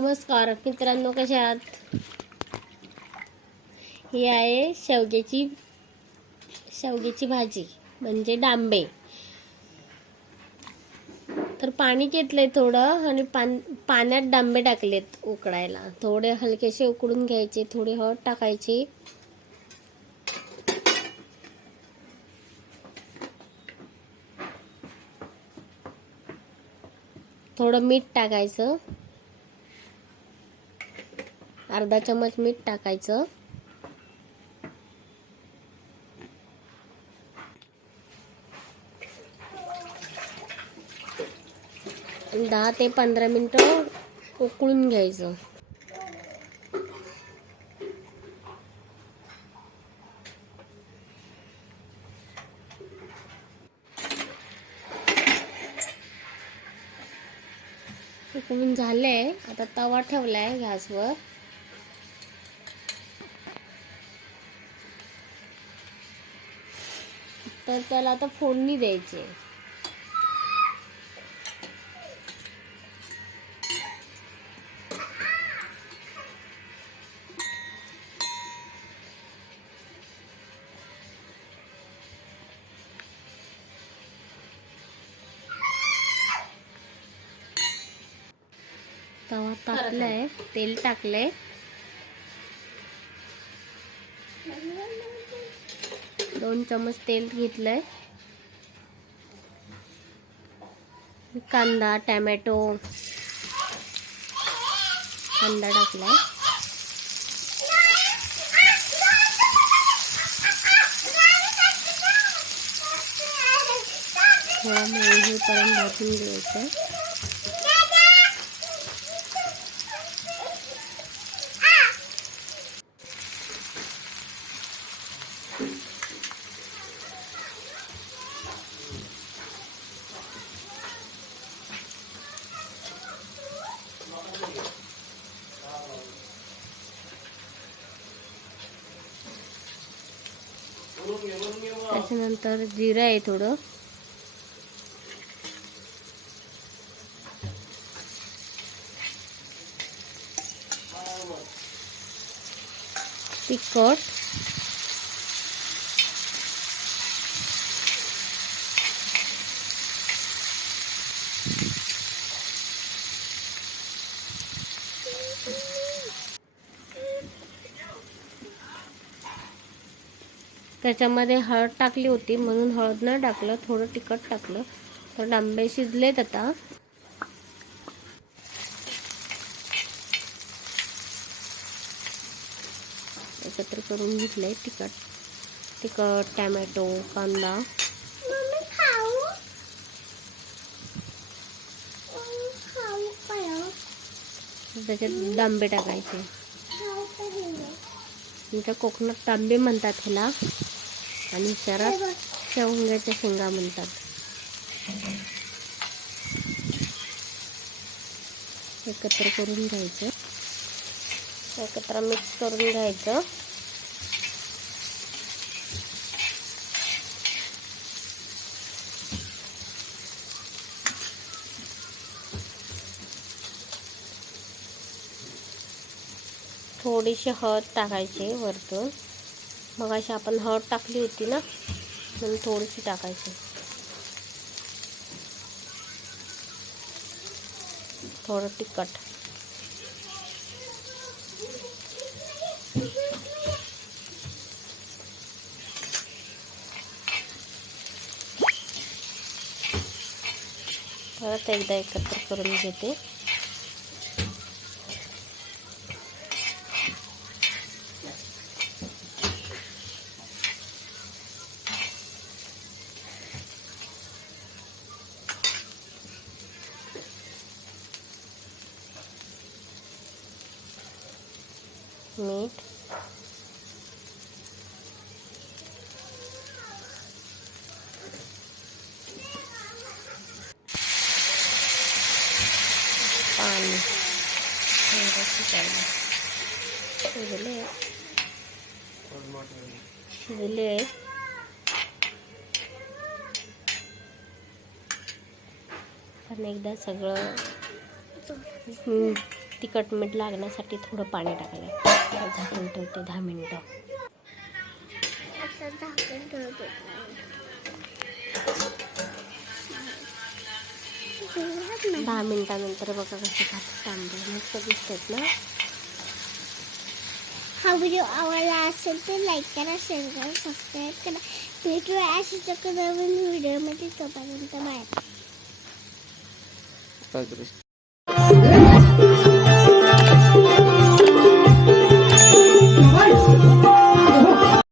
नमस्कार मित्रांनो कशा आहात? ही आहे शेवग्याची शेवग्याची भाजी म्हणजे डांबे. तर पाणी घेतलंय थोडं आणि पान पाण्यात डांबे टाकलेत उकडायला. थोडे हलकेसे उकडून घ्यायचे थोडे हळद टाकायची. थोडं मीठ टाकायचं. अर्धा चमच मीठ टाकायचं. दहा ते पंधरा मिनटं उकळून घ्यायचं. उकळून झालंय. आता तवा ठेवलाय गॅसवर. तर त्याला आता फोडणी द्यायची तवा टाकलाय तेल टाकलंय. दोन चमच तेल घेतलं आहे कांदा टॅमॅटो कांदा टाकलाय. थोडा मोहरी करून भाजून घ्यायचं त्याच्यानंतर जिरं आहे थोडं. तिखट. त्याच्यामध्ये हळद टाकली होती म्हणून हळद नाही टाकलं थोडं तिखट टाकलं. तर डांबे शिजलेत आता. एकत्र करून घेतलंय तिखट. तिखट टॅमॅटो कांदा. त्याच्यात डांबे टाकायचे. तुमच्या कोकणात तांबे म्हणतात ह्याला. आणि शहरात शेवंग्याच्या शेंगा म्हणतात. एकत्र करून घ्यायचं. एकत्र मिक्स करून घ्यायचं. थोडीशी हळद टाकायची वरतून. मग अशी आपण हळद टाकली होती ना म्हणून थोडीशी टाकायची. थोडं तिखट. परत एकदा एकत्र करून घेते. मीठ. पाणी. शिजले. शिजले. पण एकदा सगळं तिखट मीठ लागण्यासाठी थोडं पाणी टाकलं झाकून ठेवते दहा मिनटं आता ठेवते दहा मिनिटानंतर बघा कसे खातात तांबे मस्त दिसतात ना. हा व्हिडिओ आवडला असेल तर लाईक करा शेअर करा सबस्क्राईब करा. भेटूया अशाच नवीन व्हिडिओमध्ये तोपर्यंत. बाय.